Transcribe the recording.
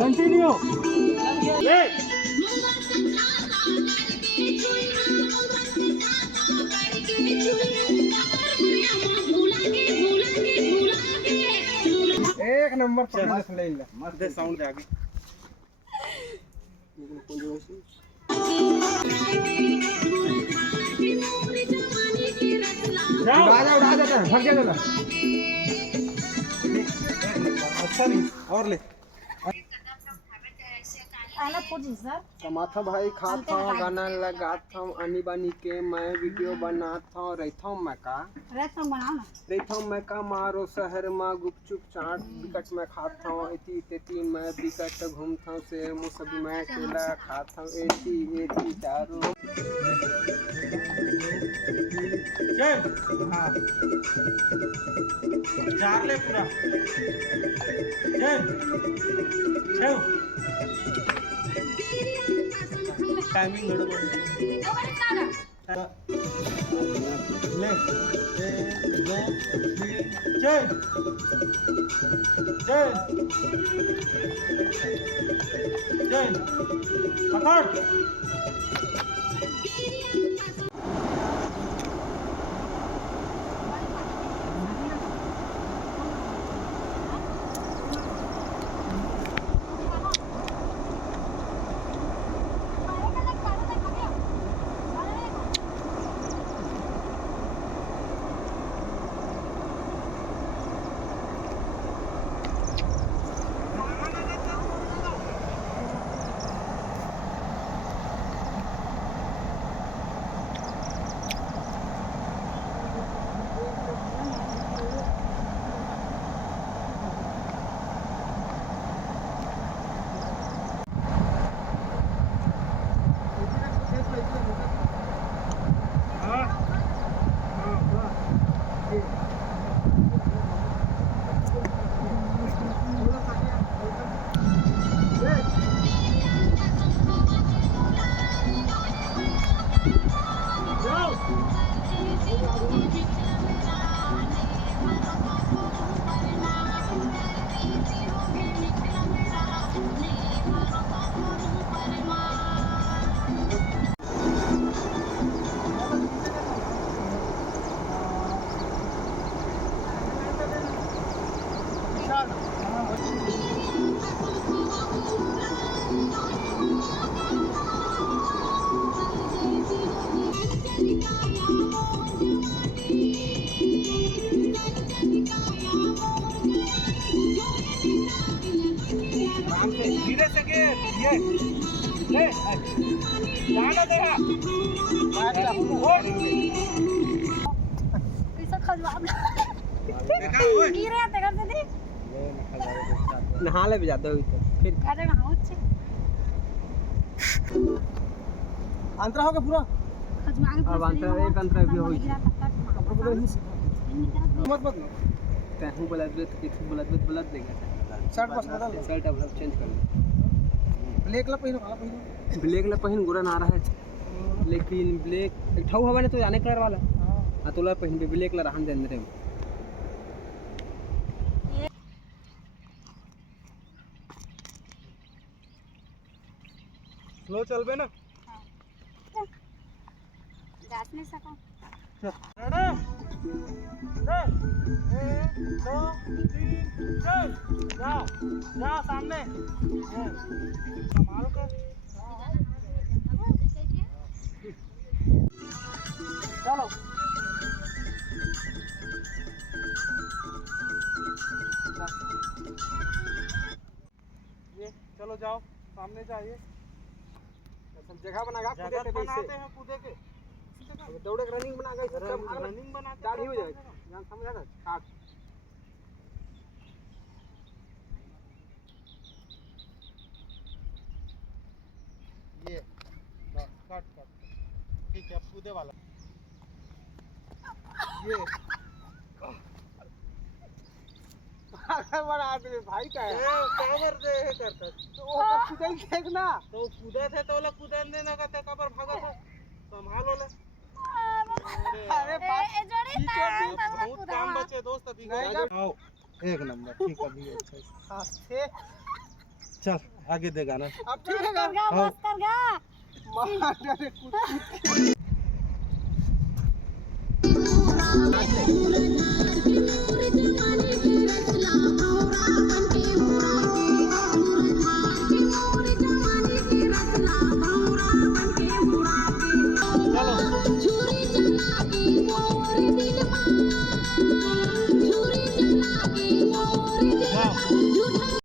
Continue ले एक number performance ले लिया मस्त साउंड दे आगे उड़ा देता है भाग जाता अच्छा नहीं और ले कमाथा भाई खाता हूँ गाना लगाता हूँ आनी बानी के मैं वीडियो बनाता हूँ रहता हूँ मैं का मारो शहर में गुपचुप चाट बिकट में खाता हूँ एती तेती मैं बिकट घूमता हूँ शेर मुँह सभी मैं केला खाता हूँ एती एती चारों चल हाँ चार ले पूरा चल चल टाइमिंग गड़बड़ ले 1 2 3 चल चल चल पकड़ धीरे से के ये ले जाना दे कैसा खजवाब देखा ओए गिरे ते कर दे नहा ले भी जाता हूँ तो फिर अरे हां छे अंतरा होगा पूरा खजवाब अब अंतरा एक अंतरा भी होई मत मत तहु बोलत दे किछु बोलत देगा शर्ट बस बदल शर्ट अब चेंज कर ब्लैक ला पहिन ब्लैक ला पहिन गोरा ना रहा है लेकिन ब्लैक एक ठौ हवा ने तो जाने कलर वाला हां तो ला पहिन भी ब्लैक ला रहन दे अंदर में स्लो चलबे ना जात नहीं सका रेडी 1 2 3 चल जाओ जाओ सामने संभाल कर चलो ये चलो जाओ सामने जाइए सब जगह बनागा कूदे के बनाते हैं कूदे के दौड़े के रनिंग बना गई सब रनिंग बना के दाढ़ी हो जाएगा जान समझा था काट ये बस कट ठीक है अब कूदे वाला ये बड़ा आदमी भाई का है कवर दे है करता तो वो कूदे देखना तो कूदा थे तो वाला कूदन देना का ते कबर भागा था संभालो ले अरे ए जोड़ी बहुत काम बचे दोस्त अभी आओ एक नंबर ठीक अभी अच्छा हां से चल आगे दे गाना अब ठीक है कर गा हाँ। बस कर गा मार डाले कूद